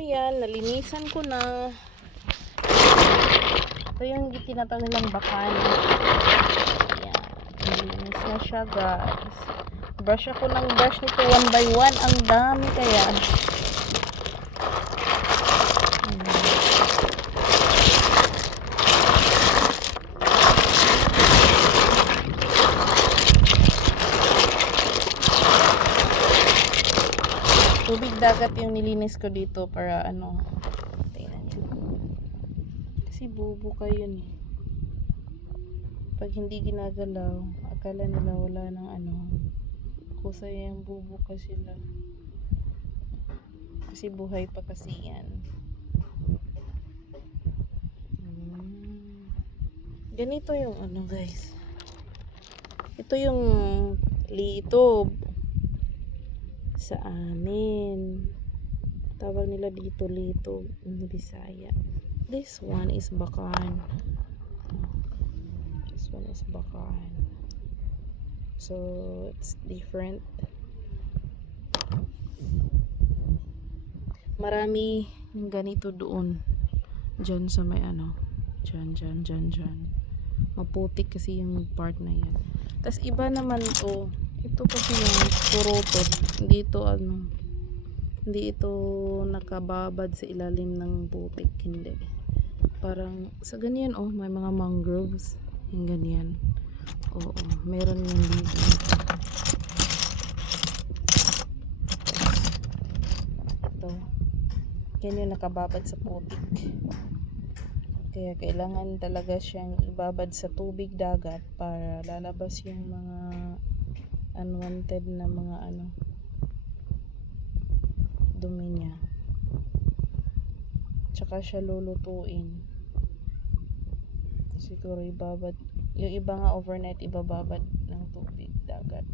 ayan, nalinisan ko na. Ito yung tinatawag nilang bakan. Ayan, nalinis na siya, guys. Brush ako ng brush nito one by one. Ang dami kaya. Tubig dagat yung nilinis ko dito para ano, tingnan nyo. Kasi bubo kayo eh. Pag hindi ginagalaw, akala nila wala ng ano. Kusay yung bubuka sila. Kasi buhay pa kasi yan. Ganito yung ano, guys. Ito yung litob sa amin. Tawag nila dito litob ng Bisaya. This one is bakan. This one is bakan. So it's different. Marami yung ganito doon. Diyan sa may ano. Diyan. Maputik kasi yung part na yan. Tapos iba naman to. Ito kasi yung purotot. Hindi ito nakababad sa ilalim ng putik. Hindi. Parang sa ganyan may mga mangroves. Yung ganyan. Oo, meron yung dito. Ito. Yan yung nakababad sa putik. Kaya kailangan talaga siyang ibabad sa tubig dagat para lalabas yung mga unwanted na mga dumi niya. Tsaka siya lulutuin. Siguro ibabad. Yung iba nga overnight ibababad ng tubig dagat.